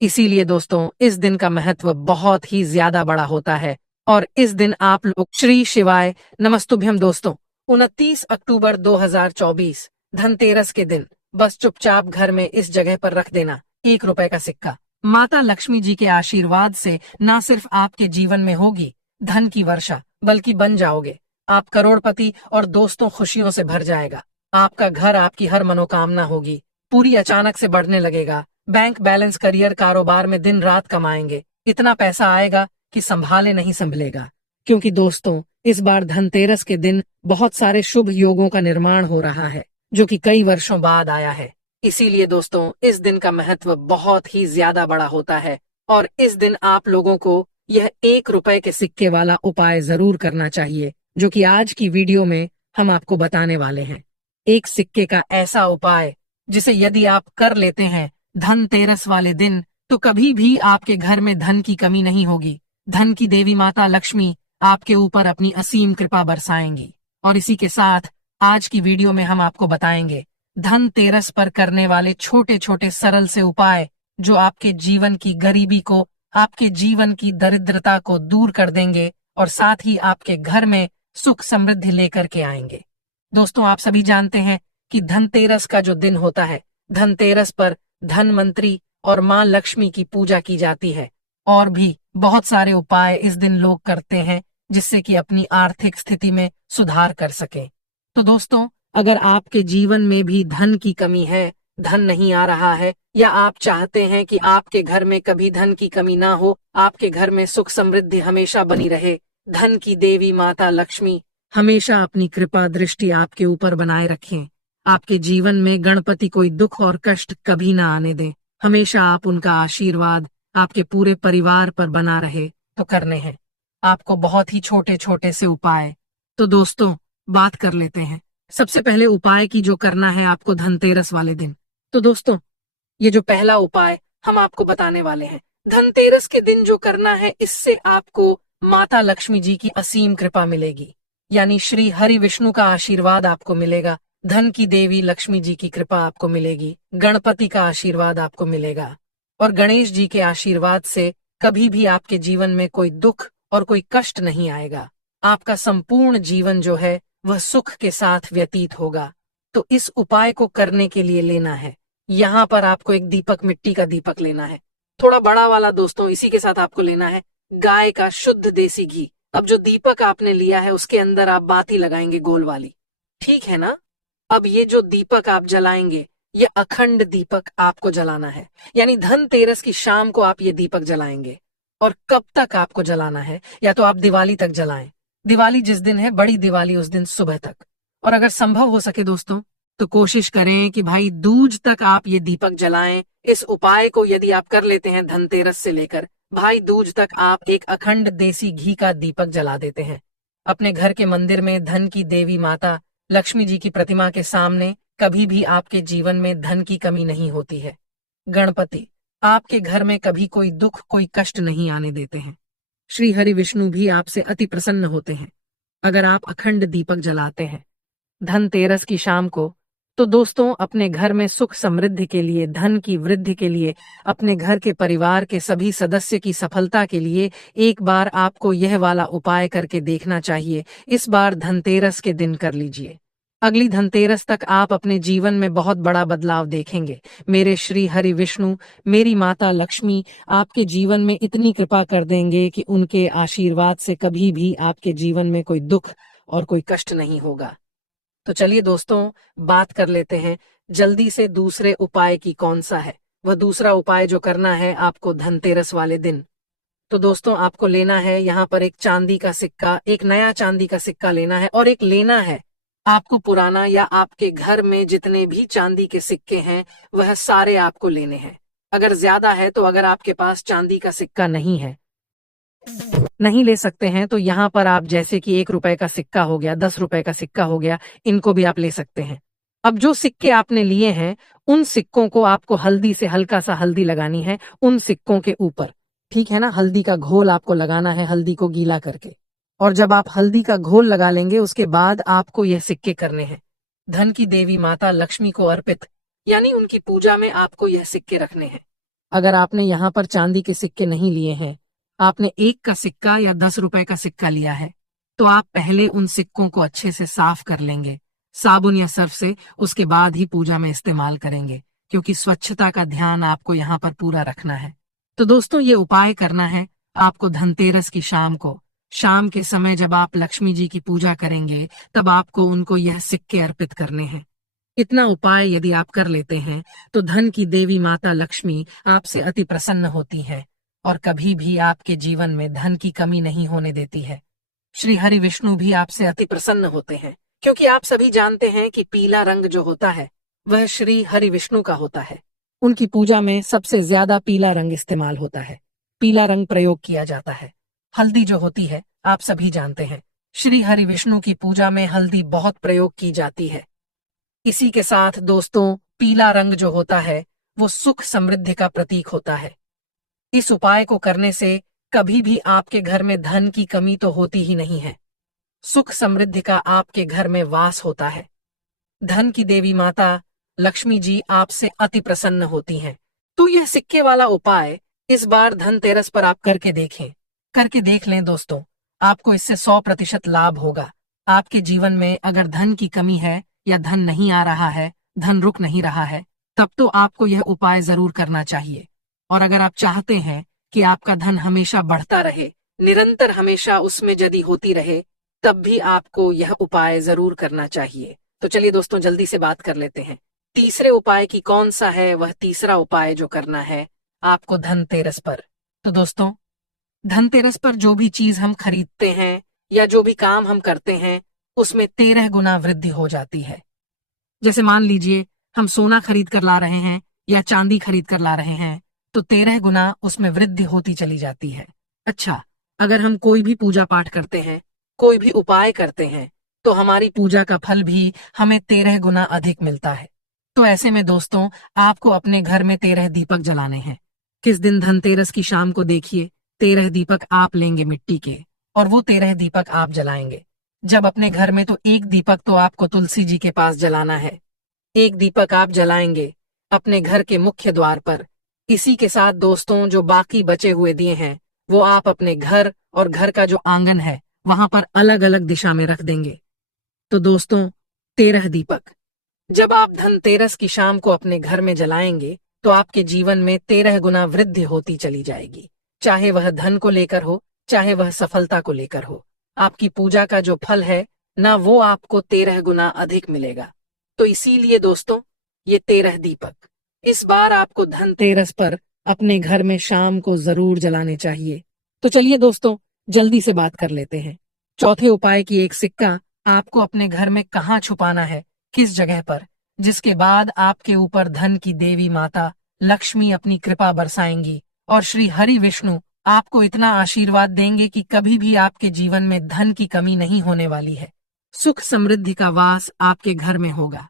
इसीलिए दोस्तों इस दिन का महत्व बहुत ही ज्यादा बड़ा होता है और इस दिन आप लोग श्री शिवाय नमस्तुभ्यम दोस्तों। 29 अक्टूबर 2024 धनतेरस के दिन बस चुपचाप घर में इस जगह पर रख देना 1 रुपए का सिक्का। माता लक्ष्मी जी के आशीर्वाद से न सिर्फ आपके जीवन में होगी धन की वर्षा, बल्कि बन जाओगे आप करोड़पति और दोस्तों खुशियों से भर जाएगा। आपका घर, आपकी हर मनोकामना होगी पूरी, अचानक से बढ़ने लगेगा। बैंक बैलेंस, करियर, कारोबार में दिन रात कमाएंगे, इतना पैसा आएगा कि संभाले नहीं संभलेगा। क्योंकि दोस्तों इस बार धनतेरस के दिन बहुत सारे शुभ योगों का निर्माण हो रहा है जो कि कई वर्षों बाद आया है। इसीलिए दोस्तों इस दिन का महत्व बहुत ही ज्यादा बड़ा होता है और इस दिन आप लोगों को यह 1 रुपए के सिक्के वाला उपाय जरूर करना चाहिए, जो कि आज की वीडियो में हम आपको बताने वाले हैं। एक सिक्के का ऐसा उपाय जिसे यदि आप कर लेते हैं धनतेरस वाले दिन, तो कभी भी आपके घर में धन की कमी नहीं होगी। धन की देवी माता लक्ष्मी आपके ऊपर अपनी असीम कृपा बरसाएंगी। और इसी के साथ आज की वीडियो में हम आपको बताएंगे धनतेरस पर करने वाले छोटे छोटे सरल से उपाय जो आपके जीवन की गरीबी को, आपके जीवन की दरिद्रता को दूर कर देंगे और साथ ही आपके घर में सुख समृद्धि लेकर के आएंगे। दोस्तों आप सभी जानते हैं कि धनतेरस का जो दिन होता है, धनतेरस पर धन मंत्री और मां लक्ष्मी की पूजा की जाती है और भी बहुत सारे उपाय इस दिन लोग करते हैं जिससे कि अपनी आर्थिक स्थिति में सुधार कर सकें। तो दोस्तों अगर आपके जीवन में भी धन की कमी है, धन नहीं आ रहा है, या आप चाहते हैं कि आपके घर में कभी धन की कमी ना हो, आपके घर में सुख समृद्धि हमेशा बनी रहे, धन की देवी माता लक्ष्मी हमेशा अपनी कृपा दृष्टि आपके ऊपर बनाए रखें, आपके जीवन में गणपति कोई दुख और कष्ट कभी ना आने दें, हमेशा आप उनका आशीर्वाद आपके पूरे परिवार पर बना रहे, तो करने हैं आपको बहुत ही छोटे छोटे से उपाय। तो दोस्तों बात कर लेते हैं सबसे पहले उपाय की जो करना है आपको धनतेरस वाले दिन। तो दोस्तों ये जो पहला उपाय हम आपको बताने वाले हैं धनतेरस के दिन जो करना है, इससे आपको माता लक्ष्मी जी की असीम कृपा मिलेगी, यानी श्री हरि विष्णु का आशीर्वाद आपको मिलेगा, धन की देवी लक्ष्मी जी की कृपा आपको मिलेगी, गणपति का आशीर्वाद आपको मिलेगा और गणेश जी के आशीर्वाद से कभी भी आपके जीवन में कोई दुख और कोई कष्ट नहीं आएगा। आपका संपूर्ण जीवन जो है वह सुख के साथ व्यतीत होगा। तो इस उपाय को करने के लिए लेना है, यहाँ पर आपको एक दीपक, मिट्टी का दीपक लेना है, थोड़ा बड़ा वाला दोस्तों। इसी के साथ आपको लेना है गाय का शुद्ध देसी घी। अब जो दीपक आपने लिया है उसके अंदर आप बाती लगाएंगे गोल वाली, ठीक है ना। अब ये जो दीपक आप जलाएंगे ये अखंड दीपक आपको जलाना है, यानी धनतेरस की शाम को आप ये दीपक जलाएंगे। और कब तक आपको जलाना है, या तो आप दिवाली तक जलाएं, दिवाली जिस दिन है बड़ी दिवाली उस दिन सुबह तक, और अगर संभव हो सके दोस्तों तो कोशिश करें कि भाई दूज तक आप ये दीपक जलाएं। इस उपाय को यदि आप कर लेते हैं धनतेरस से लेकर भाई दूज तक, आप एक अखंड देसी घी का दीपक जला देते हैं अपने घर के मंदिर में, धन की देवी माता लक्ष्मी जी की प्रतिमा के सामने, कभी भी आपके जीवन में धन की कमी नहीं होती है। गणपति आपके घर में कभी कोई दुख, कोई कष्ट नहीं आने देते हैं। श्री हरि विष्णु भी आपसे अति प्रसन्न होते हैं अगर आप अखंड दीपक जलाते हैं धनतेरस की शाम को। तो दोस्तों अपने घर में सुख समृद्धि के लिए, धन की वृद्धि के लिए, अपने घर के परिवार के सभी सदस्य की सफलता के लिए एक बार आपको यह वाला उपाय करके देखना चाहिए। इस बार धनतेरस के दिन कर लीजिए, अगली धनतेरस तक आप अपने जीवन में बहुत बड़ा बदलाव देखेंगे। मेरे श्री हरि विष्णु, मेरी माता लक्ष्मी आपके जीवन में इतनी कृपा कर देंगे कि उनके आशीर्वाद से कभी भी आपके जीवन में कोई दुख और कोई कष्ट नहीं होगा। तो चलिए दोस्तों बात कर लेते हैं जल्दी से दूसरे उपाय की। कौन सा है वह दूसरा उपाय जो करना है आपको धनतेरस वाले दिन? तो दोस्तों आपको लेना है यहाँ पर एक चांदी का सिक्का, एक नया चांदी का सिक्का लेना है, और एक लेना है आपको पुराना, या आपके घर में जितने भी चांदी के सिक्के हैं वह सारे आपको लेने हैं। अगर ज्यादा है तो, अगर आपके पास चांदी का सिक्का नहीं है, नहीं ले सकते हैं, तो यहाँ पर आप जैसे कि 1 रुपए का सिक्का हो गया, 10 रुपए का सिक्का हो गया, इनको भी आप ले सकते हैं। अब जो सिक्के आपने लिए हैं उन सिक्कों को आपको हल्दी से, हल्का सा हल्दी लगानी है उन सिक्कों के ऊपर, ठीक है ना। हल्दी का घोल आपको लगाना है, हल्दी को गीला करके, और जब आप हल्दी का घोल लगा लेंगे उसके बाद आपको यह सिक्के करने हैं धन की देवी माता लक्ष्मी को अर्पित, यानी उनकी पूजा में आपको यह सिक्के रखने हैं। अगर आपने यहाँ पर चांदी के सिक्के नहीं लिए हैं, आपने 1 का सिक्का या 10 रुपए का सिक्का लिया है, तो आप पहले उन सिक्कों को अच्छे से साफ कर लेंगे साबुन या सर्फ से, उसके बाद ही पूजा में इस्तेमाल करेंगे, क्योंकि स्वच्छता का ध्यान आपको यहाँ पर पूरा रखना है। तो दोस्तों, ये उपाय करना है आपको धनतेरस की शाम के समय जब आप लक्ष्मी जी की पूजा करेंगे, तब आपको उनको यह सिक्के अर्पित करने हैं। इतना उपाय यदि आप कर लेते हैं तो धन की देवी माता लक्ष्मी आपसे अति प्रसन्न होती है और कभी भी आपके जीवन में धन की कमी नहीं होने देती है। श्री हरि विष्णु भी आपसे अति प्रसन्न होते हैं, क्योंकि आप सभी जानते हैं कि पीला रंग जो होता है वह श्री हरि विष्णु का होता है। उनकी पूजा में सबसे ज्यादा पीला रंग इस्तेमाल होता है, पीला रंग प्रयोग किया जाता है। हल्दी जो होती है आप सभी जानते हैं, श्री हरि विष्णु की पूजा में हल्दी बहुत प्रयोग की जाती है। इसी के साथ दोस्तों, पीला रंग जो होता है वो सुख समृद्धि का प्रतीक होता है। इस उपाय को करने से कभी भी आपके घर में धन की कमी तो होती ही नहीं है, सुख समृद्धि का आपके घर में वास होता है। धन की देवी माता लक्ष्मी जी आपसे अति प्रसन्न होती हैं। तो यह सिक्के वाला उपाय इस बार धनतेरस पर आप करके देख लें दोस्तों, आपको इससे 100% लाभ होगा। आपके जीवन में अगर धन की कमी है या धन नहीं आ रहा है, धन रुक नहीं रहा है, तब तो आपको यह उपाय जरूर करना चाहिए। और अगर आप चाहते हैं कि आपका धन हमेशा बढ़ता रहे, निरंतर हमेशा उसमें यदि होती रहे, तब भी आपको यह उपाय जरूर करना चाहिए। तो चलिए दोस्तों, जल्दी से बात कर लेते हैं तीसरे उपाय की। कौन सा है वह तीसरा उपाय जो करना है आपको धनतेरस पर? तो दोस्तों, धनतेरस पर जो भी चीज हम खरीदते हैं या जो भी काम हम करते हैं, उसमें 13 गुना वृद्धि हो जाती है। जैसे मान लीजिए हम सोना खरीद कर ला रहे हैं या चांदी खरीद कर ला रहे हैं, तो 13 गुना उसमें वृद्धि होती चली जाती है। अच्छा, अगर हम कोई भी पूजा पाठ करते हैं, कोई भी उपाय करते हैं, तो हमारी पूजा का फल भी हमें 13 गुना अधिक मिलता है। तो ऐसे में दोस्तों, आपको अपने घर में 13 दीपक जलाने हैं। किस दिन? धनतेरस की शाम को देखिए, 13 दीपक आप लेंगे मिट्टी के, और वो 13 दीपक आप जलाएंगे। जब अपने घर में, तो 1 दीपक तो आपको तुलसी जी के पास जलाना है, 1 दीपक आप जलाएंगे अपने घर के मुख्य द्वार पर। इसी के साथ दोस्तों, जो बाकी बचे हुए दिए हैं वो आप अपने घर और घर का जो आंगन है वहां पर अलग अलग दिशा में रख देंगे। तो दोस्तों, 13 दीपक जब आप धनतेरस की शाम को अपने घर में जलाएंगे, तो आपके जीवन में 13 गुना वृद्धि होती चली जाएगी। चाहे वह धन को लेकर हो, चाहे वह सफलता को लेकर हो, आपकी पूजा का जो फल है ना, वो आपको 13 गुना अधिक मिलेगा। तो इसीलिए दोस्तों, ये 13 दीपक इस बार आपको धनतेरस पर अपने घर में शाम को जरूर जलाने चाहिए। तो चलिए दोस्तों, जल्दी से बात कर लेते हैं चौथे उपाय की। एक सिक्का आपको अपने घर में कहाँ छुपाना है, किस जगह पर, जिसके बाद आपके ऊपर धन की देवी माता लक्ष्मी अपनी कृपा बरसाएंगी और श्री हरि विष्णु आपको इतना आशीर्वाद देंगे कि कभी भी आपके जीवन में धन की कमी नहीं होने वाली है। सुख समृद्धि का वास आपके घर में होगा।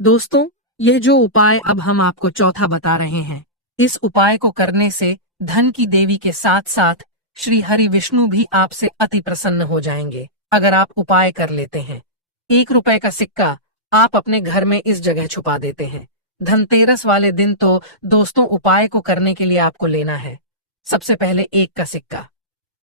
दोस्तों, यह जो उपाय अब हम आपको चौथा बता रहे हैं, इस उपाय को करने से धन की देवी के साथ साथ श्री हरि विष्णु भी आपसे अति प्रसन्न हो जाएंगे। अगर आप उपाय कर लेते हैं, 1 रुपए का सिक्का आप अपने घर में इस जगह छुपा देते हैं। धनतेरस वाले दिन तो दोस्तों, उपाय को करने के लिए आपको लेना है सबसे पहले 1 का सिक्का।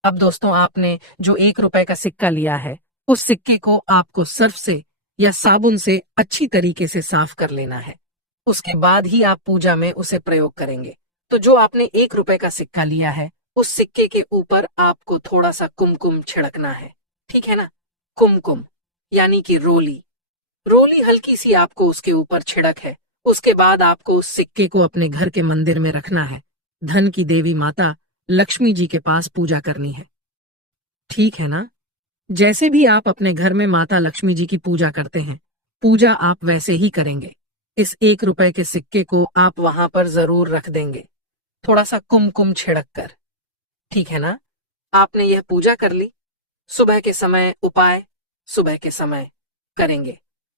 अब दोस्तों, आपने जो 1 रुपए का सिक्का लिया है, उस सिक्के को आपको सर्फ से या साबुन से अच्छी तरीके से साफ कर लेना है। उसके बाद ही आप पूजा में उसे प्रयोग करेंगे। तो जो आपने 1 रुपए का सिक्का लिया है, उस सिक्के के ऊपर आपको थोड़ा सा कुमकुम छिड़कना है, ठीक है ना? कुमकुम यानी कि रोली हल्की सी आपको उसके ऊपर छिड़क है। उसके बाद आपको उस सिक्के को अपने घर के मंदिर में रखना है। धन की देवी माता लक्ष्मी जी के पास पूजा करनी है, ठीक है ना? जैसे भी आप अपने घर में माता लक्ष्मी जी की पूजा करते हैं, पूजा आप वैसे ही करेंगे। इस 1 रुपए के सिक्के को आप वहां पर जरूर रख देंगे, थोड़ा सा कुमकुम छिड़क कर, ठीक है ना? आपने यह पूजा कर ली। सुबह के समय उपाय सुबह के समय करेंगे।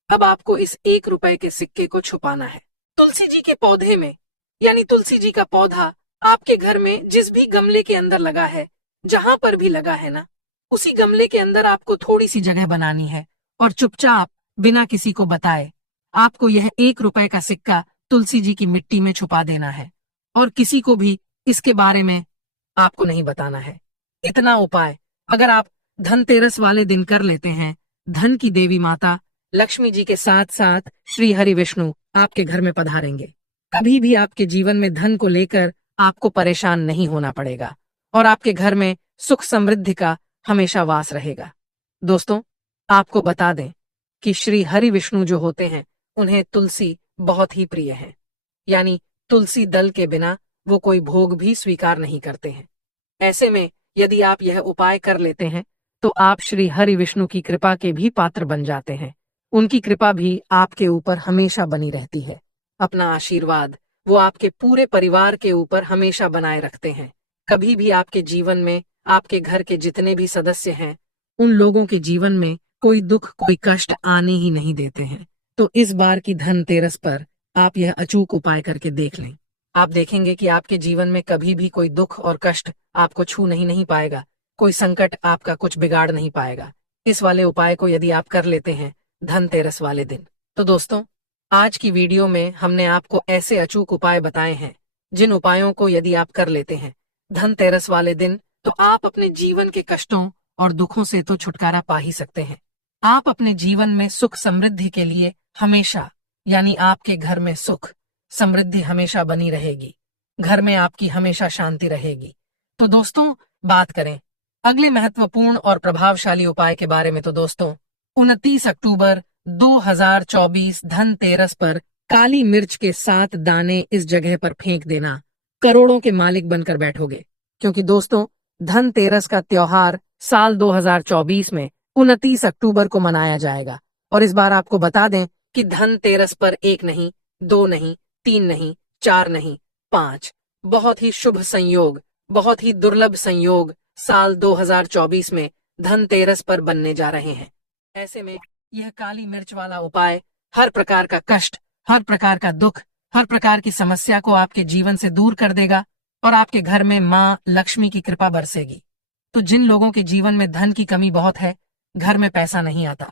अब आपको इस 1 रुपए के सिक्के को छुपाना है तुलसी जी के पौधे में, यानी तुलसी जी का पौधा आपके घर में जिस भी गमले के अंदर लगा है, जहां पर भी लगा है ना, उसी गमले के अंदर आपको थोड़ी सी जगह बनानी है और चुपचाप बिना किसी को बताए आपको यह 1 रुपए का सिक्का तुलसी जी की मिट्टी में छुपा देना है। और किसी को भी इसके बारे में आपको नहीं बताना है। इतना उपाय अगर आप धनतेरस वाले दिन कर लेते हैं, धन की देवी माता लक्ष्मी जी के साथ साथ श्री हरि विष्णु आपके घर में पधारेंगे। कभी भी आपके जीवन में धन को लेकर आपको परेशान नहीं होना पड़ेगा और आपके घर में सुख समृद्धि का हमेशा वास रहेगा। दोस्तों, आपको बता दें कि श्री हरि विष्णु जो होते हैं उन्हें तुलसी बहुत ही प्रिय है, यानी तुलसी दल के बिना वो कोई भोग भी स्वीकार नहीं करते हैं। ऐसे में यदि आप यह उपाय कर लेते हैं तो आप श्री हरि विष्णु की कृपा के भी पात्र बन जाते हैं। उनकी कृपा भी आपके ऊपर हमेशा बनी रहती है। अपना आशीर्वाद वो आपके पूरे परिवार के ऊपर हमेशा बनाए रखते हैं। कभी भी आपके जीवन में आपके घर के जितने भी सदस्य हैं उन लोगों के जीवन में कोई दुख कोई कष्ट आने ही नहीं देते हैं। तो इस बार की धनतेरस पर आप यह अचूक उपाय करके देख लें। आप देखेंगे कि आपके जीवन में कभी भी कोई दुख और कष्ट आपको छू नहीं पाएगा, कोई संकट आपका कुछ बिगाड़ नहीं पाएगा। इस वाले उपाय को यदि आप कर लेते हैं धनतेरस वाले दिन। तो दोस्तों, आज की वीडियो में हमने आपको ऐसे अचूक उपाय बताए हैं जिन उपायों को यदि आप कर लेते हैं धनतेरस वाले दिन तो आप अपने जीवन के कष्टों और दुखों से तो छुटकारा पा ही सकते हैं। आप अपने जीवन में सुख समृद्धि के लिए हमेशा, यानी आपके घर में सुख समृद्धि हमेशा बनी रहेगी, घर में आपकी हमेशा शांति रहेगी। तो दोस्तों, बात करें अगले महत्वपूर्ण और प्रभावशाली उपाय के बारे में। तो दोस्तों, 29 अक्टूबर 2024 धनतेरस पर काली मिर्च के 7 दाने इस जगह पर फेंक देना, करोड़ों के मालिक बनकर बैठोगे। क्योंकि दोस्तों, धनतेरस का त्योहार साल 2024 में 29 अक्टूबर को मनाया जाएगा। और इस बार आपको बता दें कि धनतेरस पर 1 नहीं, 2 नहीं, 3 नहीं, 4 नहीं, 5 बहुत ही शुभ संयोग, बहुत ही दुर्लभ संयोग साल 2024 में धनतेरस पर बनने जा रहे हैं। ऐसे में यह काली मिर्च वाला उपाय हर प्रकार का कष्ट, हर प्रकार का दुख, हर प्रकार की समस्या को आपके जीवन से दूर कर देगा और आपके घर में माँ लक्ष्मी की कृपा बरसेगी। तो जिन लोगों के जीवन में धन की कमी बहुत है, घर में पैसा नहीं आता,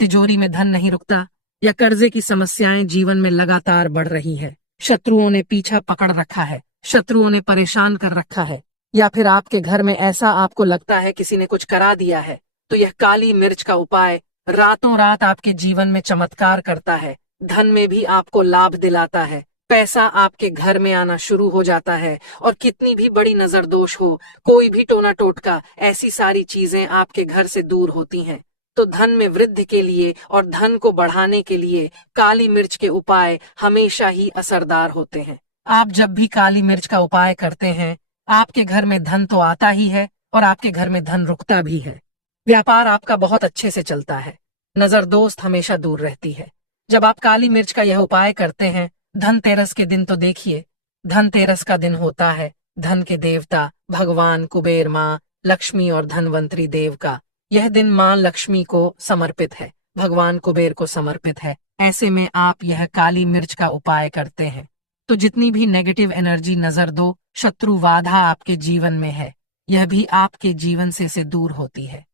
तिजोरी में धन नहीं रुकता, या कर्जे की समस्याएं जीवन में लगातार बढ़ रही है, शत्रुओं ने पीछा पकड़ रखा है, शत्रुओं ने परेशान कर रखा है, या फिर आपके घर में ऐसा आपको लगता है किसी ने कुछ करा दिया है, तो यह काली मिर्च का उपाय रातों रात आपके जीवन में चमत्कार करता है, धन में भी आपको लाभ दिलाता है, पैसा आपके घर में आना शुरू हो जाता है। और कितनी भी बड़ी नजर दोष हो, कोई भी टोना टोटका, ऐसी सारी चीजें आपके घर से दूर होती हैं। तो धन में वृद्धि के लिए और धन को बढ़ाने के लिए काली मिर्च के उपाय हमेशा ही असरदार होते हैं। आप जब भी काली मिर्च का उपाय करते हैं, आपके घर में धन तो आता ही है और आपके घर में धन रुकता भी है। व्यापार आपका बहुत अच्छे से चलता है, नजर दोस्त हमेशा दूर रहती है। जब आप काली मिर्च का यह उपाय करते हैं धनतेरस के दिन, तो देखिए, धनतेरस का दिन होता है धन के देवता भगवान कुबेर, माँ लक्ष्मी और धनवंतरी देव का। यह दिन माँ लक्ष्मी को समर्पित है, भगवान कुबेर को समर्पित है। ऐसे में आप यह काली मिर्च का उपाय करते हैं तो जितनी भी नेगेटिव एनर्जी, नजर दो, शत्रु बाधा आपके जीवन में है, यह भी आपके जीवन से दूर होती है।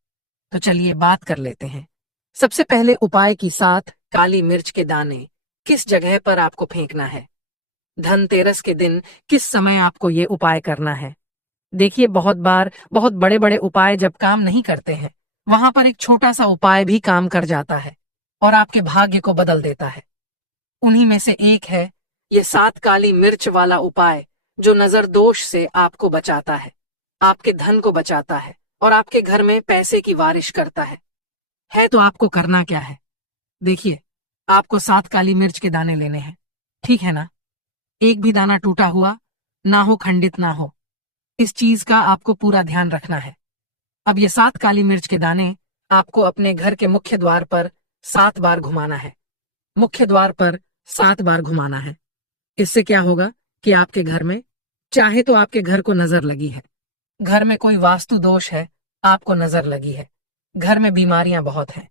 तो चलिए बात कर लेते हैं। सबसे पहले उपाय की साथ काली मिर्च के दाने किस जगह पर आपको फेंकना है, धनतेरस के दिन किस समय आपको ये उपाय करना है। देखिए, बहुत बार बहुत बड़े बड़े उपाय जब काम नहीं करते हैं, वहां पर एक छोटा सा उपाय भी काम कर जाता है और आपके भाग्य को बदल देता है। उन्हीं में से एक है ये 7 काली मिर्च वाला उपाय, जो नजर दोष से आपको बचाता है, आपके धन को बचाता है और आपके घर में पैसे की बारिश करता है। तो आपको करना क्या है? देखिए, आपको 7 काली मिर्च के दाने लेने हैं, ठीक है ना? एक भी दाना टूटा हुआ ना हो, खंडित ना हो, इस चीज का आपको पूरा ध्यान रखना है। अब ये 7 काली मिर्च के दाने आपको अपने घर के मुख्य द्वार पर 7 बार घुमाना है, मुख्य द्वार पर 7 बार घुमाना है। इससे क्या होगा कि आपके घर में, चाहे तो आपके घर को नजर लगी है, घर में कोई वास्तु दोष है, आपको नजर लगी है, घर में बीमारियां बहुत हैं,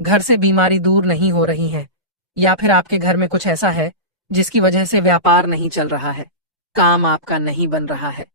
घर से बीमारी दूर नहीं हो रही है, या फिर आपके घर में कुछ ऐसा है जिसकी वजह से व्यापार नहीं चल रहा है, काम आपका नहीं बन रहा है,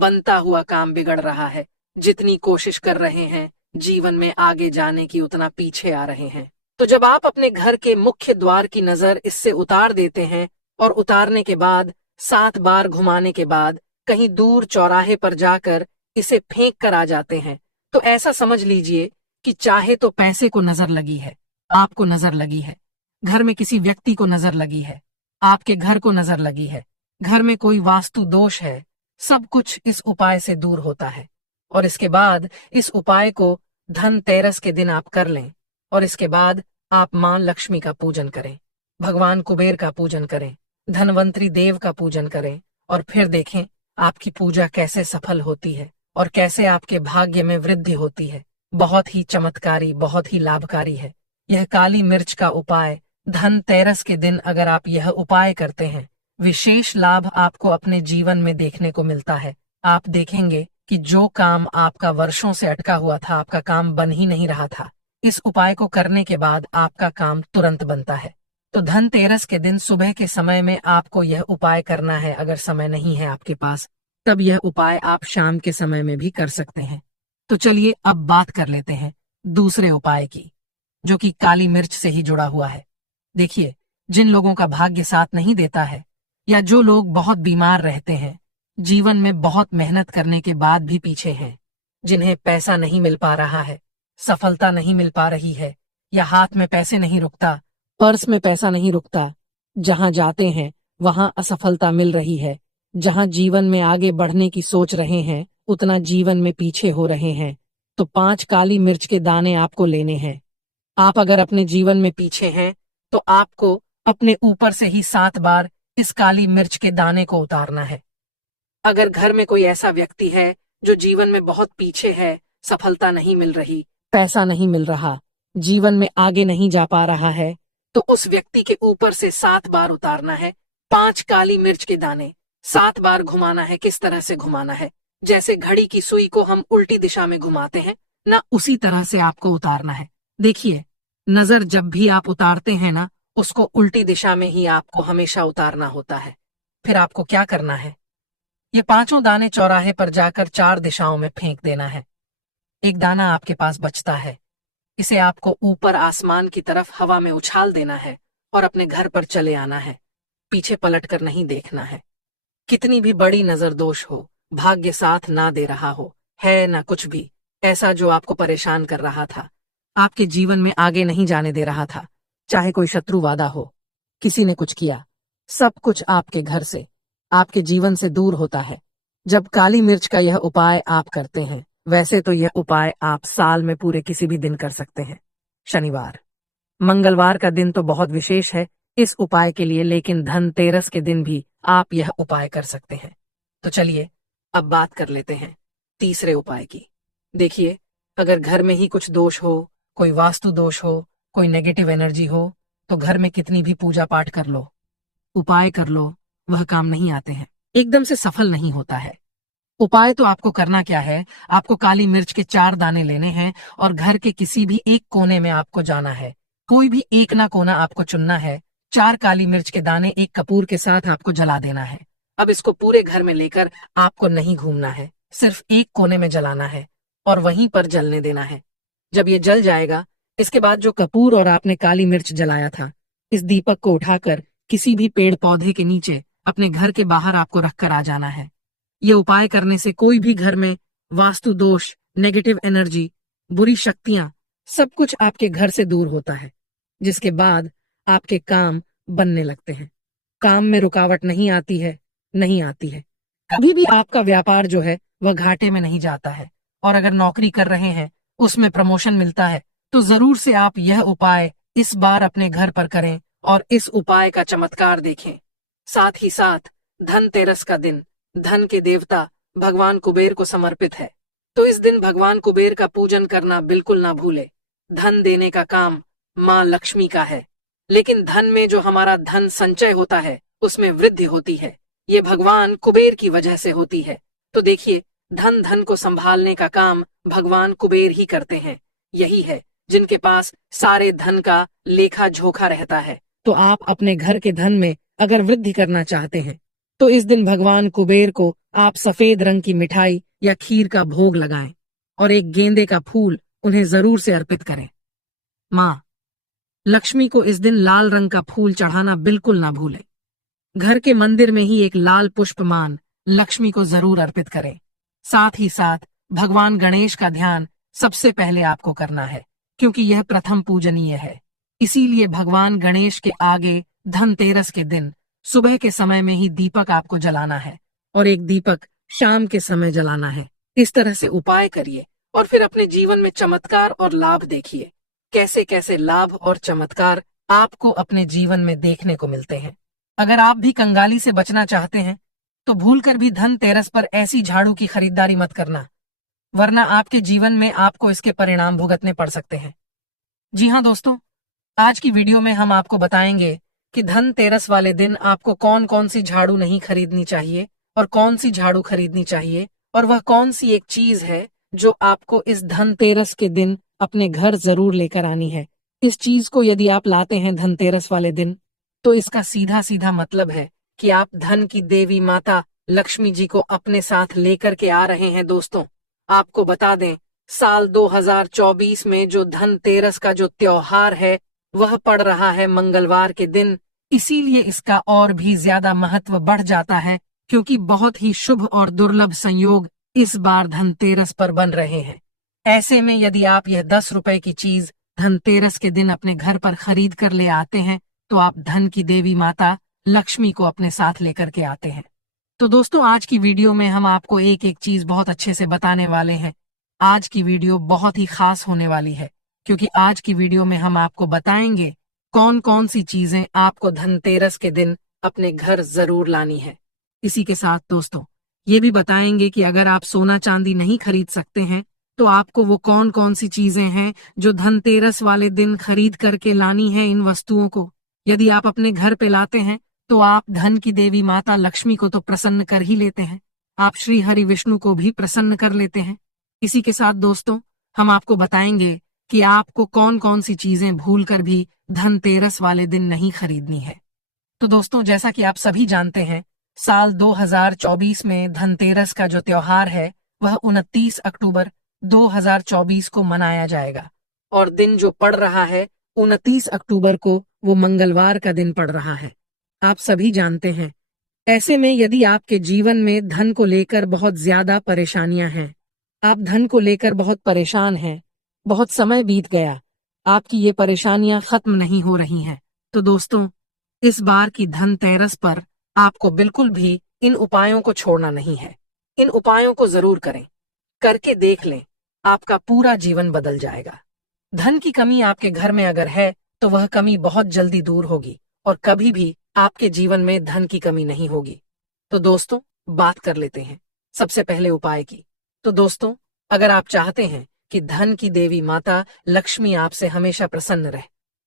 बनता हुआ काम बिगड़ रहा है, जितनी कोशिश कर रहे हैं जीवन में आगे जाने की उतना पीछे आ रहे हैं। तो जब आप अपने घर के मुख्य द्वार की नजर इससे उतार देते हैं और उतारने के बाद 7 बार घुमाने के बाद कहीं दूर चौराहे पर जाकर इसे फेंक कर आ जाते हैं, तो ऐसा समझ लीजिए कि चाहे तो पैसे को नजर लगी है, आपको नजर लगी है, घर में किसी व्यक्ति को नजर लगी है, आपके घर को नजर लगी है, घर में कोई वास्तु दोष है, सब कुछ इस उपाय से दूर होता है। और इसके बाद इस उपाय को धनतेरस के दिन आप कर लें, और इसके बाद आप मां लक्ष्मी का पूजन करें, भगवान कुबेर का पूजन करें, धनवंतरी देव का पूजन करें, और फिर देखें आपकी पूजा कैसे सफल होती है और कैसे आपके भाग्य में वृद्धि होती है। बहुत ही चमत्कारी, बहुत ही लाभकारी है यह काली मिर्च का उपाय। धनतेरस के दिन अगर आप यह उपाय करते हैं, विशेष लाभ आपको अपने जीवन में देखने को मिलता है। आप देखेंगे कि जो काम आपका वर्षों से अटका हुआ था, आपका काम बन ही नहीं रहा था, इस उपाय को करने के बाद आपका काम तुरंत बनता है। तो धनतेरस के दिन सुबह के समय में आपको यह उपाय करना है। अगर समय नहीं है आपके पास, तब यह उपाय आप शाम के समय में भी कर सकते हैं। तो चलिए अब बात कर लेते हैं दूसरे उपाय की, जो कि काली मिर्च से ही जुड़ा हुआ है। देखिए, जिन लोगों का भाग्य साथ नहीं देता है, या जो लोग बहुत बीमार रहते हैं, जीवन में बहुत मेहनत करने के बाद भी पीछे हैं, जिन्हें पैसा नहीं मिल पा रहा है, सफलता नहीं मिल पा रही है, या हाथ में पैसे नहीं रुकता, पर्स में पैसा नहीं रुकता, जहां जाते हैं वहां असफलता मिल रही है, जहां जीवन में आगे बढ़ने की सोच रहे हैं उतना जीवन में पीछे हो रहे हैं, तो 5 काली मिर्च के दाने आपको लेने हैं। आप अगर अपने जीवन में पीछे हैं तो आपको अपने ऊपर से ही 7 बार इस काली मिर्च के दाने को उतारना है। अगर घर में कोई ऐसा व्यक्ति है जो जीवन में बहुत पीछे है, सफलता नहीं मिल रही, पैसा नहीं मिल रहा, जीवन में आगे नहीं जा पा रहा है, तो उस व्यक्ति के ऊपर से 7 बार उतारना है 5 काली मिर्च के दाने। 7 बार घुमाना है। किस तरह से घुमाना है? जैसे घड़ी की सुई को हम उल्टी दिशा में घुमाते हैं ना, उसी तरह से आपको उतारना है। देखिए, नजर जब भी आप उतारते हैं ना, उसको उल्टी दिशा में ही आपको हमेशा उतारना होता है। फिर आपको क्या करना है? ये 5 दाने चौराहे पर जाकर 4 दिशाओं में फेंक देना है। एक दाना आपके पास बचता है, इसे आपको ऊपर आसमान की तरफ हवा में उछाल देना है और अपने घर पर चले आना है। पीछे पलट कर नहीं देखना है। कितनी भी बड़ी नजर दोष हो, भाग्य साथ ना दे रहा हो, है ना कुछ भी ऐसा जो आपको परेशान कर रहा था, आपके जीवन में आगे नहीं जाने दे रहा था, चाहे कोई शत्रु वादा हो, किसी ने कुछ किया, सब कुछ आपके घर से, आपके जीवन से दूर होता है जब काली मिर्च का यह उपाय आप करते हैं। वैसे तो यह उपाय आप साल में पूरे किसी भी दिन कर सकते हैं। शनिवार, मंगलवार का दिन तो बहुत विशेष है इस उपाय के लिए, लेकिन धनतेरस के दिन भी आप यह उपाय कर सकते हैं। तो चलिए अब बात कर लेते हैं तीसरे उपाय की। देखिए, अगर घर में ही कुछ दोष हो, कोई वास्तु दोष हो, कोई नेगेटिव एनर्जी हो, तो घर में कितनी भी पूजा पाठ कर लो, उपाय कर लो, वह काम नहीं आते हैं, एकदम से सफल नहीं होता है। उपाय तो आपको करना क्या है? आपको काली मिर्च के 4 दाने लेने हैं और घर के किसी भी एक कोने में आपको जाना है। कोई भी एक ना कोना आपको चुनना है। 4 काली मिर्च के दाने एक कपूर के साथ आपको जला देना है। अब इसको पूरे घर में लेकर आपको नहीं घूमना है, सिर्फ एक कोने में जलाना है और वहीं पर जलने देना है। जब ये जल जाएगा, इसके बाद जो कपूर और आपने काली मिर्च जलाया था, इस दीपक को उठाकर किसी भी पेड़ पौधे के नीचे अपने घर के बाहर आपको रखकर आ जाना है। ये उपाय करने से कोई भी घर में वास्तु दोष, नेगेटिव एनर्जी, बुरी शक्तियां, सब कुछ आपके घर से दूर होता है, जिसके बाद आपके काम बनने लगते हैं। काम में रुकावट नहीं आती है, नहीं आती है। कभी भी आपका व्यापार जो है वह घाटे में नहीं जाता है, और अगर नौकरी कर रहे हैं उसमें प्रमोशन मिलता है, तो जरूर से आप यह उपाय इस बार अपने घर पर करें और इस उपाय का चमत्कार देखें। साथ ही साथ धनतेरस का दिन धन के देवता भगवान कुबेर को समर्पित है, तो इस दिन भगवान कुबेर का पूजन करना बिल्कुल ना भूले। धन देने का काम माँ लक्ष्मी का है, लेकिन धन में जो हमारा धन संचय होता है उसमें वृद्धि होती है, ये भगवान कुबेर की वजह से होती है। तो देखिए, धन को संभालने का काम भगवान कुबेर ही करते हैं। यही है जिनके पास सारे धन का लेखा जोखा रहता है। तो आप अपने घर के धन में अगर वृद्धि करना चाहते हैं, तो इस दिन भगवान कुबेर को आप सफेद रंग की मिठाई या खीर का भोग लगाएं और एक गेंदे का फूल उन्हें जरूर से अर्पित करें। माँ लक्ष्मी को इस दिन लाल रंग का फूल चढ़ाना बिल्कुल ना भूलें। घर के मंदिर में ही एक लाल पुष्पमान लक्ष्मी को जरूर अर्पित करें। साथ ही साथ भगवान गणेश का ध्यान सबसे पहले आपको करना है, क्योंकि यह प्रथम पूजनीय है। इसीलिए भगवान गणेश के आगे धनतेरस के दिन सुबह के समय में ही दीपक आपको जलाना है और एक दीपक शाम के समय जलाना है। इस तरह से उपाय करिए और फिर अपने जीवन में चमत्कार और लाभ देखिए। कैसे कैसे लाभ और चमत्कार आपको अपने जीवन में देखने को मिलते हैं। अगर आप भी कंगाली से बचना चाहते हैं तो भूलकर भी धनतेरस पर ऐसी झाड़ू की खरीदारी मत करना, वरना आपके जीवन में आपको इसके परिणाम भुगतने पड़ सकते हैं। जी हाँ दोस्तों, आज की वीडियो में हम आपको बताएंगे कि धनतेरस वाले दिन आपको कौन कौन सी झाड़ू नहीं खरीदनी चाहिए और कौन सी झाड़ू खरीदनी चाहिए, और वह कौन सी एक चीज है जो आपको इस धनतेरस के दिन अपने घर जरूर लेकर आनी है। इस चीज को यदि आप लाते हैं धनतेरस वाले दिन, तो इसका सीधा सीधा मतलब है कि आप धन की देवी माता लक्ष्मी जी को अपने साथ लेकर के आ रहे हैं। दोस्तों, आपको बता दें, साल 2024 में जो धनतेरस का जो त्योहार है वह पड़ रहा है मंगलवार के दिन। इसीलिए इसका और भी ज्यादा महत्व बढ़ जाता है, क्योंकि बहुत ही शुभ और दुर्लभ संयोग इस बार धनतेरस पर बन रहे हैं। ऐसे में यदि आप यह 10 रुपए की चीज धनतेरस के दिन अपने घर पर खरीद कर ले आते हैं, तो आप धन की देवी माता लक्ष्मी को अपने साथ लेकर के आते हैं। तो दोस्तों, आज की वीडियो में हम आपको एक एक चीज बहुत अच्छे से बताने वाले हैं। आज की वीडियो बहुत ही खास होने वाली है, क्योंकि आज की वीडियो में हम आपको बताएंगे कौन कौन सी चीजें आपको धनतेरस के दिन अपने घर जरूर लानी है। इसी के साथ दोस्तों, ये भी बताएंगे कि अगर आप सोना चांदी नहीं खरीद सकते हैं तो आपको वो कौन कौन सी चीजें हैं जो धनतेरस वाले दिन खरीद करके लानी है। इन वस्तुओं को यदि आप अपने घर पे लाते हैं तो आप धन की देवी माता लक्ष्मी को तो प्रसन्न कर ही लेते हैं, आप श्री हरि विष्णु को भी प्रसन्न कर लेते हैं। इसी के साथ दोस्तों, हम आपको बताएंगे कि आपको कौन कौन सी चीजें भूलकर भी धनतेरस वाले दिन नहीं खरीदनी है। तो दोस्तों, जैसा कि आप सभी जानते हैं, साल 2024 में धनतेरस का जो त्योहार है वह 29 अक्टूबर 2024 को मनाया जाएगा, और दिन जो पड़ रहा है 29 अक्टूबर को वो मंगलवार का दिन पड़ रहा है। आप सभी जानते हैं, ऐसे में यदि आपके जीवन में धन को लेकर बहुत ज्यादा परेशानियां हैं, आप धन को लेकर बहुत परेशान हैं, बहुत समय बीत गया, आपकी ये परेशानियां खत्म नहीं हो रही हैं, तो दोस्तों, इस बार की धनतेरस पर आपको बिल्कुल भी इन उपायों को छोड़ना नहीं है। इन उपायों को जरूर करें, करके देख लें, आपका पूरा जीवन बदल जाएगा। धन की कमी आपके घर में अगर है तो वह कमी बहुत जल्दी दूर होगी और कभी भी आपके जीवन में धन की कमी नहीं होगी। तो दोस्तों, बात कर लेते हैं सबसे पहले उपाय की। तो दोस्तों, अगर आप चाहते हैं कि धन की देवी माता लक्ष्मी आपसे हमेशा प्रसन्न रहे,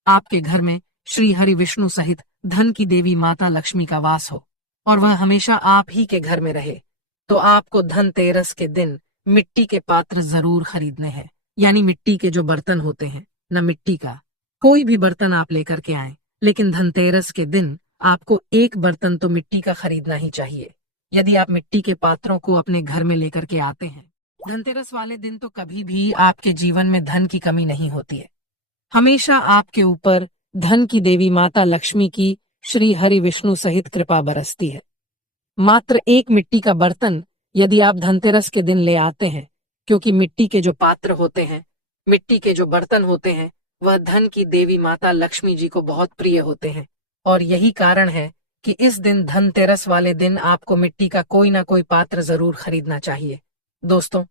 आपके घर में श्री हरि विष्णु सहित धन की देवी माता लक्ष्मी का वास हो और वह हमेशा आप ही के घर में रहे, तो आपको धनतेरस के दिन मिट्टी के पात्र जरूर खरीदने हैं। यानी मिट्टी के जो बर्तन होते हैं ना, मिट्टी का कोई भी बर्तन आप लेकर के आए, लेकिन धनतेरस के दिन आपको एक बर्तन तो मिट्टी का खरीदना ही चाहिए। यदि आप मिट्टी के पात्रों को अपने घर में लेकर के आते हैं धनतेरस वाले दिन, तो कभी भी आपके जीवन में धन की कमी नहीं होती है। हमेशा आपके ऊपर धन की देवी माता लक्ष्मी की श्री हरि विष्णु सहित कृपा बरसती है। मात्र एक मिट्टी का बर्तन यदि आप धनतेरस के दिन ले आते हैं, क्योंकि मिट्टी के जो पात्र होते हैं, मिट्टी के जो बर्तन होते हैं, वह धन की देवी माता लक्ष्मी जी को बहुत प्रिय होते हैं, और यही कारण है कि इस दिन धनतेरस वाले दिन आपको मिट्टी का कोई ना कोई पात्र जरूर खरीदना चाहिए। दोस्तों,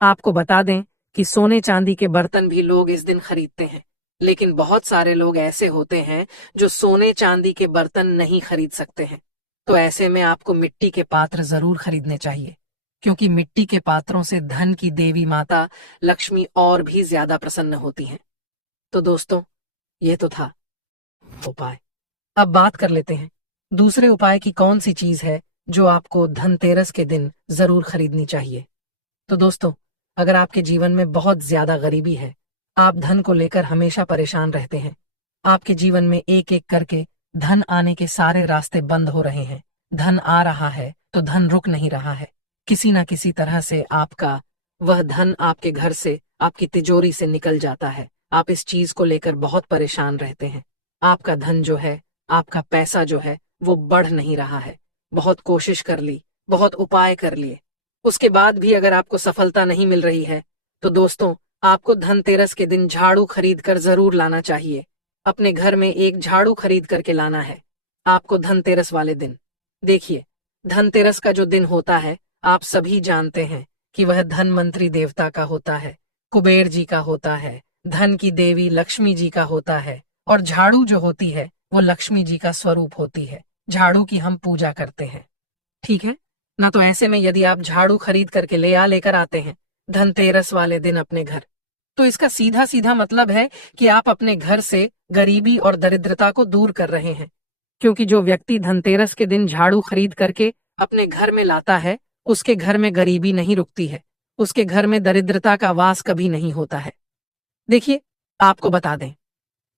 आपको बता दें कि सोने चांदी के बर्तन भी लोग इस दिन खरीदते हैं, लेकिन बहुत सारे लोग ऐसे होते हैं जो सोने चांदी के बर्तन नहीं खरीद सकते हैं। तो ऐसे में आपको मिट्टी के पात्र जरूर खरीदने चाहिए, क्योंकि मिट्टी के पात्रों से धन की देवी माता लक्ष्मी और भी ज्यादा प्रसन्न होती हैं। तो दोस्तों, ये तो था उपाय। अब बात कर लेते हैं दूसरे उपाय की, कौन सी चीज है जो आपको धनतेरस के दिन जरूर खरीदनी चाहिए। तो दोस्तों, अगर आपके जीवन में बहुत ज्यादा गरीबी है, आप धन को लेकर हमेशा परेशान रहते हैं, आपके जीवन में एक एक करके धन आने के सारे रास्ते बंद हो रहे हैं, धन आ रहा है तो धन रुक नहीं रहा है, किसी ना किसी तरह से आपका वह धन आपके घर से, आपकी तिजोरी से निकल जाता है, आप इस चीज को लेकर बहुत परेशान रहते हैं, आपका धन जो है, आपका पैसा जो है वो बढ़ नहीं रहा है। बहुत कोशिश कर ली, बहुत उपाय कर लिए, उसके बाद भी अगर आपको सफलता नहीं मिल रही है तो दोस्तों, आपको धनतेरस के दिन झाड़ू खरीद कर जरूर लाना चाहिए। अपने घर में एक झाड़ू खरीद करके लाना है आपको धनतेरस वाले दिन। देखिए, धनतेरस का जो दिन होता है, आप सभी जानते हैं कि वह धनवंतरी देवता का होता है, कुबेर जी का होता है, धन की देवी लक्ष्मी जी का होता है, और झाड़ू जो होती है वो लक्ष्मी जी का स्वरूप होती है। झाड़ू की हम पूजा करते हैं, ठीक है ना। तो ऐसे में यदि आप झाड़ू खरीद करके लेकर आते हैं धनतेरस वाले दिन अपने घर, तो इसका सीधा सीधा मतलब है कि आप अपने घर से गरीबी और दरिद्रता को दूर कर रहे हैं। क्योंकि जो व्यक्ति धनतेरस के दिन झाड़ू खरीद करके अपने घर में लाता है, उसके घर में गरीबी नहीं रुकती है, उसके घर में दरिद्रता का वास कभी नहीं होता है। देखिए, आपको बता दें,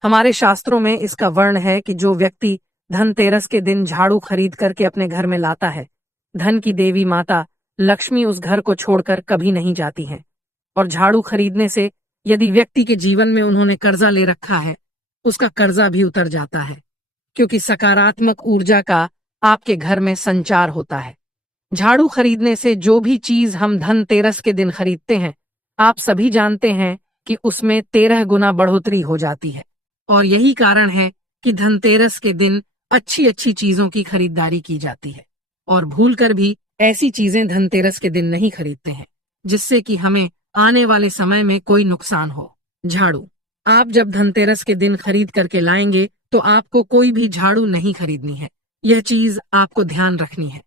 हमारे शास्त्रों में इसका वर्ण है कि जो व्यक्ति धनतेरस के दिन झाड़ू खरीद करके अपने घर में लाता है, धन की देवी माता लक्ष्मी उस घर को छोड़कर कभी नहीं जाती हैं। और झाड़ू खरीदने से यदि व्यक्ति के जीवन में उन्होंने कर्जा ले रखा है, उसका कर्जा भी उतर जाता है, क्योंकि सकारात्मक ऊर्जा का आपके घर में संचार होता है। झाड़ू खरीदने से जो भी चीज हम धनतेरस के दिन खरीदते हैं, आप सभी जानते हैं कि उसमें 13 गुना बढ़ोतरी हो जाती है। और यही कारण है कि धनतेरस के दिन अच्छी अच्छी चीजों की खरीदारी की जाती है, और भूलकर भी ऐसी चीजें धनतेरस के दिन नहीं खरीदते हैं जिससे कि हमें आने वाले समय में कोई नुकसान हो। झाड़ू आप जब धनतेरस के दिन खरीद करके लाएंगे तो आपको कोई भी झाड़ू नहीं खरीदनी है, यह चीज आपको ध्यान रखनी है।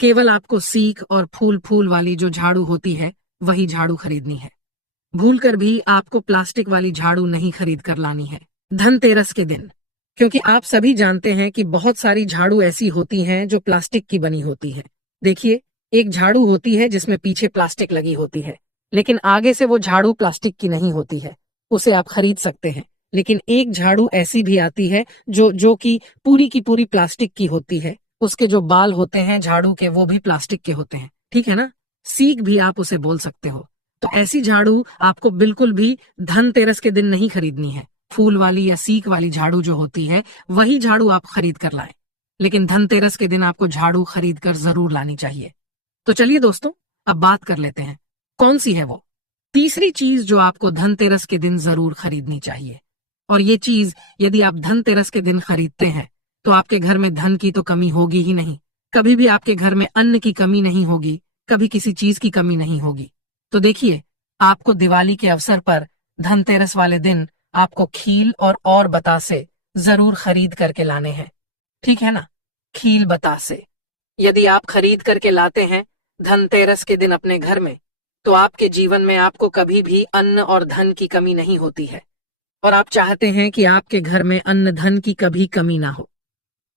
केवल आपको सीक और फूल फूल वाली जो झाड़ू होती है वही झाड़ू खरीदनी है। भूलकर भी आपको प्लास्टिक वाली झाड़ू नहीं खरीद कर लानी है धनतेरस के दिन, क्योंकि आप सभी जानते हैं कि बहुत सारी झाड़ू ऐसी होती हैं जो प्लास्टिक की बनी होती है। देखिए, एक झाड़ू होती है जिसमें पीछे प्लास्टिक लगी होती है, लेकिन आगे से वो झाड़ू प्लास्टिक की नहीं होती है, उसे आप खरीद सकते हैं। लेकिन एक झाड़ू ऐसी भी आती है जो कि पूरी की पूरी प्लास्टिक की होती है, उसके जो बाल होते हैं झाड़ू के वो भी प्लास्टिक के होते हैं, ठीक है ना। सीक भी आप उसे बोल सकते हो। तो ऐसी झाड़ू आपको बिल्कुल भी धनतेरस के दिन नहीं खरीदनी है। फूल वाली या सीक वाली झाड़ू जो होती है वही झाड़ू आप खरीद कर लाएं, लेकिन धनतेरस के दिन आपको झाड़ू खरीद कर जरूर लानी चाहिए। तो चलिए दोस्तों, अब बात कर लेते हैं कौन सी है वो तीसरी चीज जो आपको धनतेरस के दिन जरूर खरीदनी चाहिए। और ये चीज यदि आप धनतेरस के दिन खरीदते हैं तो आपके घर में धन की तो कमी होगी ही नहीं, कभी भी आपके घर में अन्न की कमी नहीं होगी, कभी किसी चीज की कमी नहीं होगी। तो देखिए, आपको दिवाली के अवसर पर धनतेरस वाले दिन आपको खील और बतासे जरूर खरीद करके लाने हैं, ठीक है ना। खील बतासे यदि आप खरीद करके लाते हैं धनतेरस के दिन अपने घर में, तो आपके जीवन में आपको कभी भी अन्न और धन की कमी नहीं होती है। और आप चाहते हैं कि आपके घर में अन्न धन की कभी कमी ना हो,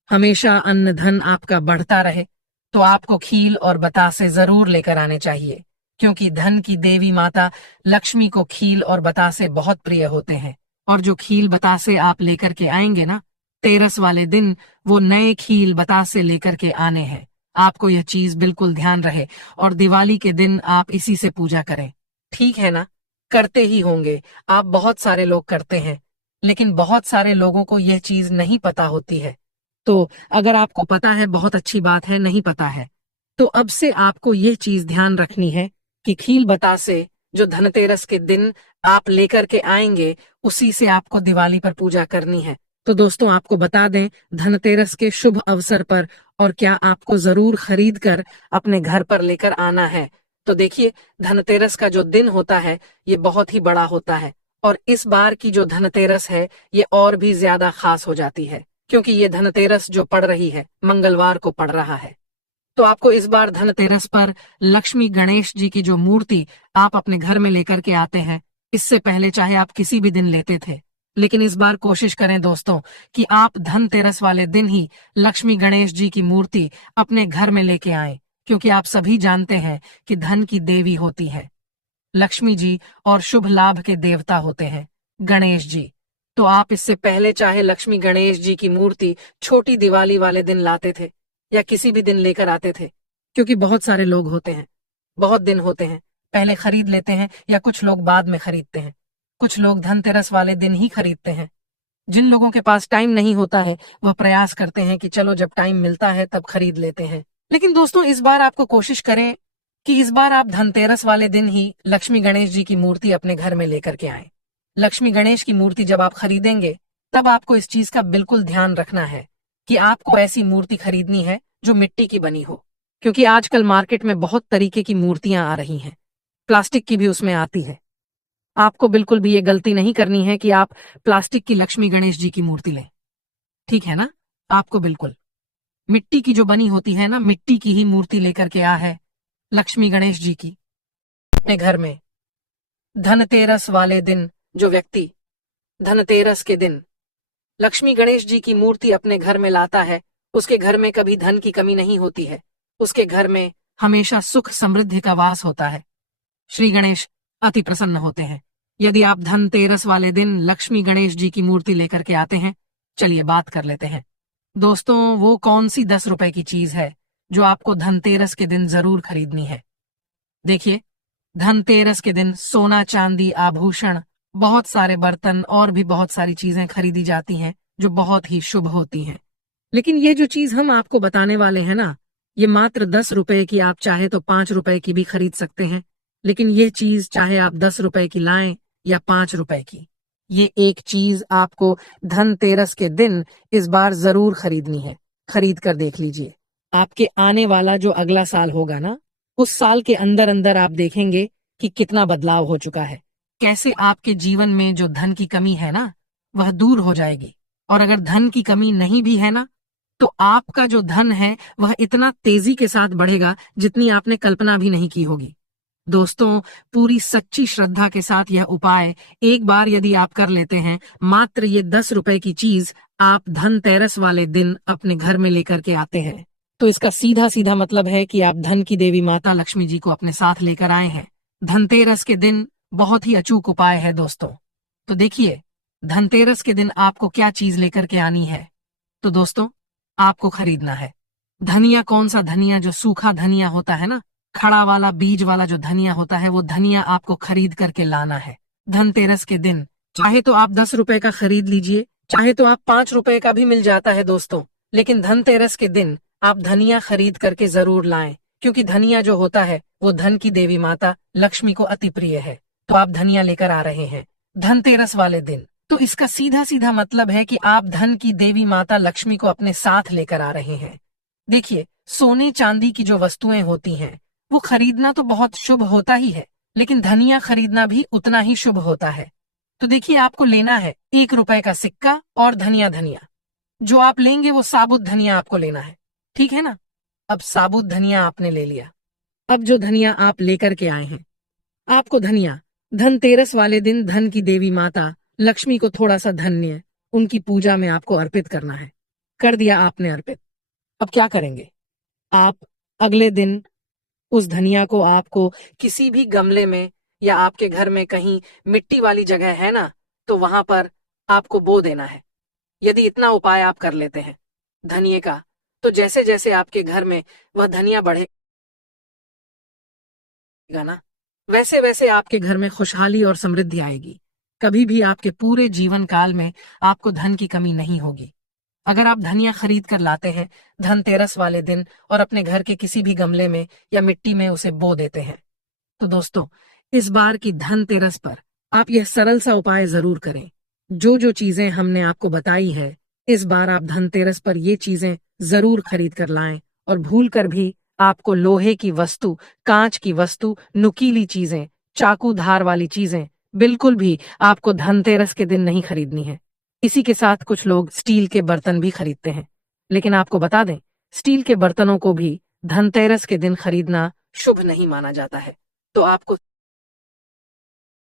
हमेशा अन्न धन आपका बढ़ता रहे, तो आपको खील और बतासे जरूर लेकर आने चाहिए, क्योंकि धन की देवी माता लक्ष्मी को खील और बतासे बहुत प्रिय होते हैं। और जो खील बतासे आप लेकर के आएंगे ना तेरस वाले दिन, वो नए खील बतासे लेकर के आने हैं। आपको यह चीज बिल्कुल ध्यान रहे, और दिवाली के दिन आप इसी से पूजा करें, ठीक है ना। करते ही होंगे आप, बहुत सारे लोग करते हैं, लेकिन बहुत सारे लोगों को यह चीज नहीं पता होती है। तो अगर आपको पता है बहुत अच्छी बात है, नहीं पता है तो अब से आपको ये चीज ध्यान रखनी है कि खील बतासे जो धनतेरस के दिन आप लेकर के आएंगे, उसी से आपको दिवाली पर पूजा करनी है। तो दोस्तों, आपको बता दें, धनतेरस के शुभ अवसर पर और क्या आपको जरूर खरीद कर अपने घर पर लेकर आना है। तो देखिए, धनतेरस का जो दिन होता है ये बहुत ही बड़ा होता है, और इस बार की जो धनतेरस है ये और भी ज्यादा खास हो जाती है, क्योंकि ये धनतेरस जो पड़ रही है मंगलवार को पड़ रहा है। तो आपको इस बार धनतेरस पर लक्ष्मी गणेश जी की जो मूर्ति आप अपने घर में लेकर के आते हैं, इससे पहले चाहे आप किसी भी दिन लेते थे, लेकिन इस बार कोशिश करें दोस्तों कि आप धनतेरस वाले दिन ही लक्ष्मी गणेश जी की मूर्ति अपने घर में लेके आएं, क्योंकि आप सभी जानते हैं कि धन की देवी होती है लक्ष्मी जी, और शुभ लाभ के देवता होते हैं गणेश जी। तो आप इससे पहले चाहे लक्ष्मी गणेश जी की मूर्ति छोटी दिवाली वाले दिन लाते थे या किसी भी दिन लेकर आते थे, क्योंकि बहुत सारे लोग होते हैं, बहुत दिन होते हैं, पहले खरीद लेते हैं या कुछ लोग बाद में खरीदते हैं, कुछ लोग धनतेरस वाले दिन ही खरीदते हैं। जिन लोगों के पास टाइम नहीं होता है वह प्रयास करते हैं कि चलो जब टाइम मिलता है तब खरीद लेते हैं। लेकिन दोस्तों इस बार आपको कोशिश करें कि इस बार आप धनतेरस वाले दिन ही लक्ष्मी गणेश जी की मूर्ति अपने घर में लेकर के आए। लक्ष्मी गणेश की मूर्ति जब आप खरीदेंगे तब आपको इस चीज का बिल्कुल ध्यान रखना है कि आपको ऐसी मूर्ति खरीदनी है जो मिट्टी की बनी हो, क्योंकि आजकल मार्केट में बहुत तरीके की मूर्तियां आ रही हैं, प्लास्टिक की भी उसमें आती है। आपको बिल्कुल भी ये गलती नहीं करनी है कि आप प्लास्टिक की लक्ष्मी गणेश जी की मूर्ति लें, ठीक है ना। आपको बिल्कुल मिट्टी की जो बनी होती है ना, मिट्टी की ही मूर्ति लेकर के आ है लक्ष्मी गणेश जी की अपने घर में। धनतेरस वाले दिन जो व्यक्ति धनतेरस के दिन लक्ष्मी गणेश जी की मूर्ति अपने घर में लाता है, उसके घर में कभी धन की कमी नहीं होती है, उसके घर में हमेशा सुख समृद्धि का वास होता है। श्री गणेश अति प्रसन्न होते हैं यदि आप धनतेरस वाले दिन लक्ष्मी गणेश जी की मूर्ति लेकर के आते हैं। चलिए बात कर लेते हैं दोस्तों, वो कौन सी 10 रुपए की चीज है जो आपको धनतेरस के दिन जरूर खरीदनी है। देखिए, धनतेरस के दिन सोना चांदी आभूषण, बहुत सारे बर्तन और भी बहुत सारी चीजें खरीदी जाती हैं जो बहुत ही शुभ होती हैं। लेकिन ये जो चीज हम आपको बताने वाले हैं ना, ये मात्र 10 रुपए की, आप चाहे तो 5 रुपए की भी खरीद सकते हैं। लेकिन ये चीज चाहे आप 10 रुपए की लाएं या 5 रुपए की, ये एक चीज आपको धनतेरस के दिन इस बार जरूर खरीदनी है। खरीद कर देख लीजिए, आपके आने वाला जो अगला साल होगा ना, उस साल के अंदर अंदर आप देखेंगे कि कितना बदलाव हो चुका है, कैसे आपके जीवन में जो धन की कमी है ना वह दूर हो जाएगी। और अगर धन की कमी नहीं भी है ना, तो आपका जो धन है वह इतना तेजी के साथ बढ़ेगा जितनी आपने कल्पना भी नहीं की होगी। दोस्तों, पूरी सच्ची श्रद्धा के साथ यह उपाय एक बार यदि आप कर लेते हैं, मात्र ये 10 रुपए की चीज आप धनतेरस वाले दिन अपने घर में लेकर के आते हैं, तो इसका सीधा सीधा मतलब है कि आप धन की देवी माता लक्ष्मी जी को अपने साथ लेकर आए हैं। धनतेरस के दिन बहुत ही अचूक उपाय है दोस्तों। तो देखिए, धनतेरस के दिन आपको क्या चीज लेकर के आनी है। तो दोस्तों, आपको खरीदना है धनिया। कौन सा धनिया? जो सूखा धनिया होता है ना, खड़ा वाला बीज वाला जो धनिया होता है, वो धनिया आपको खरीद करके लाना है धनतेरस के दिन। चाहे तो आप 10 रुपए का खरीद लीजिए, चाहे तो आप 5 रुपए का भी मिल जाता है दोस्तों, लेकिन धनतेरस के दिन आप धनिया खरीद करके जरूर लाएं, क्योंकि धनिया जो होता है वो धन की देवी माता लक्ष्मी को अति प्रिय है। तो आप धनिया लेकर आ रहे हैं धनतेरस वाले दिन, तो इसका सीधा सीधा मतलब है कि आप धन की देवी माता लक्ष्मी को अपने साथ लेकर आ रहे हैं। देखिए, सोने चांदी की जो वस्तुएं होती हैं वो खरीदना तो बहुत शुभ होता ही है, लेकिन धनिया खरीदना भी उतना ही शुभ होता है। तो देखिए, आपको लेना है 1 रुपए का सिक्का और धनिया। धनिया जो आप लेंगे वो साबुत धनिया आपको लेना है, ठीक है ना। अब साबुत धनिया आपने ले लिया, अब जो धनिया आप लेकर के आए हैं, आपको धनिया धनतेरस वाले दिन धन की देवी माता लक्ष्मी को थोड़ा सा धन्य उनकी पूजा में आपको अर्पित करना है। कर दिया आपने अर्पित। अब क्या करेंगे आप? अगले दिन उस धनिया को आपको किसी भी गमले में या आपके घर में कहीं मिट्टी वाली जगह है ना, तो वहां पर आपको बो देना है। यदि इतना उपाय आप कर लेते हैं धनिये का, तो जैसे जैसे आपके घर में वह धनिया बढ़ेगा ना, वैसे वैसे आपके घर में खुशहाली और समृद्धि आएगी। कभी भी आपके पूरे जीवन काल में आपको धन की कमी नहीं होगी। अगर आप धनिया खरीद कर लाते हैं धनतेरस वाले दिन और अपने घर के किसी भी गमले में या मिट्टी में उसे बो देते हैं, तो दोस्तों, इस बार की धनतेरस पर आप यह सरल सा उपाय जरूर करें। जो जो चीजें हमने आपको बताई है, इस बार आप धनतेरस पर ये चीजें जरूर खरीद कर लाएं। और भूल कर भी आपको लोहे की वस्तु, कांच की वस्तु, नुकीली चीजें, चाकू धार वाली चीजें बिल्कुल भी आपको धनतेरस के दिन नहीं खरीदनी है। इसी के साथ कुछ लोग स्टील के बर्तन भी खरीदते हैं, लेकिन आपको बता दें, स्टील के बर्तनों को भी धनतेरस के दिन खरीदना शुभ नहीं माना जाता है। तो आपको